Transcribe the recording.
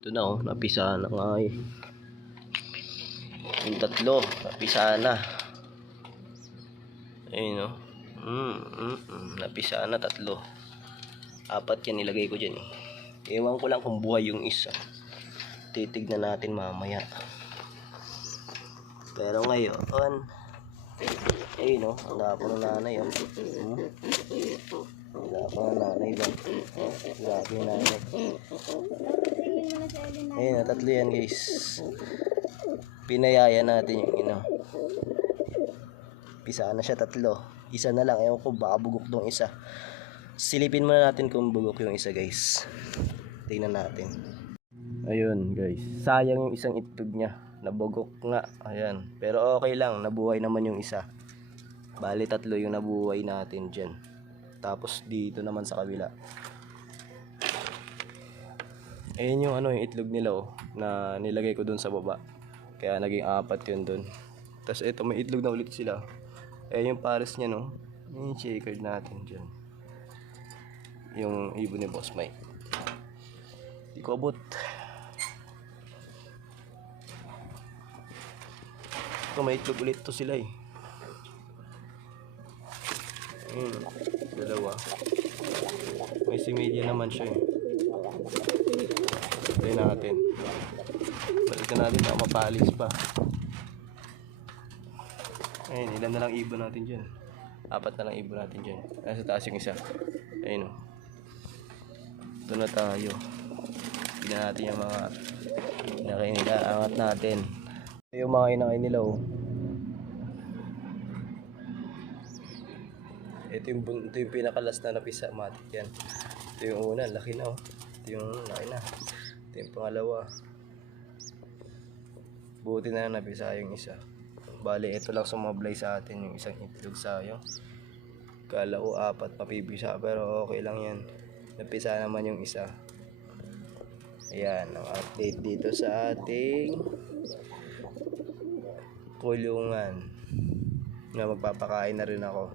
Ito na oh, napisa na nga eh. Yung tatlo, napisa na. Ayun oh. Napisa na tatlo. Apat yan nilagay ko dyan eh. Ewan ko lang kung buhay yung isa. Titignan natin mamaya. Pero ngayon, ayun oh, ang lapo ng nanay oh. Ang lapo ng nanay ba? Oh, grabe yung nanay. Ayun, tatlo yan guys. Pinayaya natin yung ino. Pisa na siya tatlo. Isa na lang. Ewan ko baka bugok tong isa. Silipin muna natin kung bugok yung isa guys. Tingnan natin. Ayun guys. Sayang yung isang itlog niya. Nabugok nga. Ayan. Pero okay lang. Nabuhay naman yung isa. Bali tatlo yung nabuhay natin dyan. Tapos dito naman sa kabila. Ayun yung yung itlog nila oh, na nilagay ko dun sa baba. Kaya naging apat yun dun. Tapos ito may itlog na ulit sila. Ayun yung pares niya no. Yung shaker natin dyan. Yung ibon ni Boss Mike. Di ko abot. Ito may itlog ulit to sila eh. Dalawa. May similya naman siya eh. Try natin. Balikan natin na mapalis pa. Ayun, ilan na lang ibon natin dyan. Apat na lang ibon natin dyan. Nasa taas yung isa. Ayun o. Ito na tayo. Tignan natin yung mga inakay nila. Angat natin. Ito yung mga inakay nila o. Ito yung pinakalas na napisa. Matik yan. Ito yung una. Laki na o. Ito yung laki na. Ito yung pangalawa. Buti na napisa yung isa. Bali, ito lang sumablay sa atin yung isang itlog sayang. Kala ko apat mapipisa pero okay lang yan. Napisa naman yung isa. Ayan, ang update dito sa ating kulungan. Na magpapakain na rin ako.